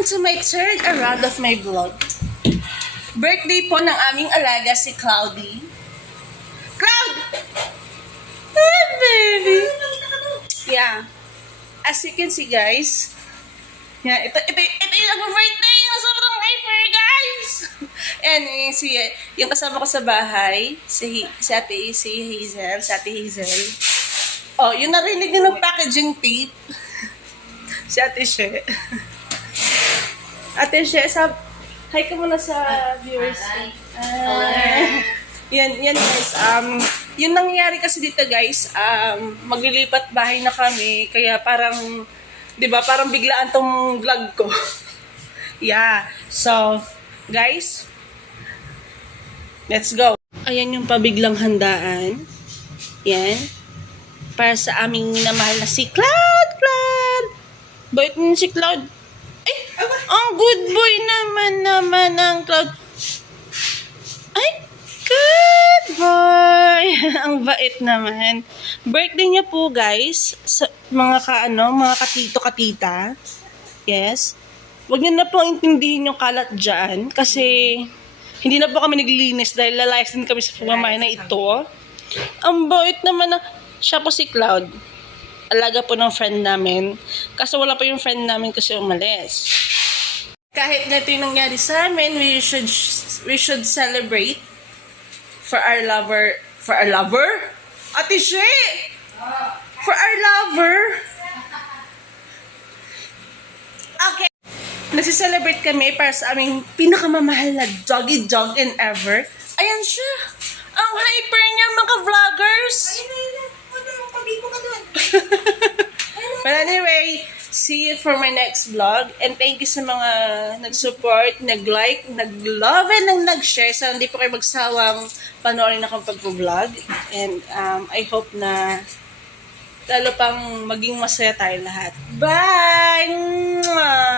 Welcome to my third round of my vlog. Birthday po ng aming alaga si Cloudy. Cloud! Hi, baby! Yeah. As you can see, guys, yeah, ito yung birthday na sobrang hyper, guys! And yung kasama ko sa bahay, si Ate Hazel. Oh, yung narinig niyo ng packaging tape. Si Ate She. Ate She, hi ka muna sa viewers. Yan guys, yung nangyayari kasi dito guys, maglilipat bahay na kami, kaya parang, di ba, parang biglaan tong vlog ko. Yeah, so, guys, let's go. Ayan yung pabiglang handaan. Yan. Para sa aming minamahal na si Cloud. Bait mo si Cloud. Ay, ang good boy naman ang Cloud. Ay, good boy. Ang bait naman. Birthday niya po, guys. Sa mga katito-katita. Yes. Huwag niyo na po intindihin yung kalat dyan. Kasi, hindi na po kami naglilinis dahil lalayas din kami sa pagmamahal na ito. Ang bait naman siya po si Cloud. Alaga po ng friend namin. Kaso wala pa yung friend namin kasi umalis. Kahit na ito yung nangyari sa amin, we should celebrate for our lover. For our lover? Ate She! For our lover. Okay. Nagsiselebrate kami para sa aming pinakamamahal na doggy dog in ever. Ayan siya. Ang hyper niya, mga vloggers. But anyway, see you for my next vlog. And thank you sa mga nag-support, nag-like, nag-love, and nag-share. Sana hindi po kayo magsawang panoorin akong pag-vlog. And I hope na lalo pang maging masaya tayo lahat. Bye! Mwah!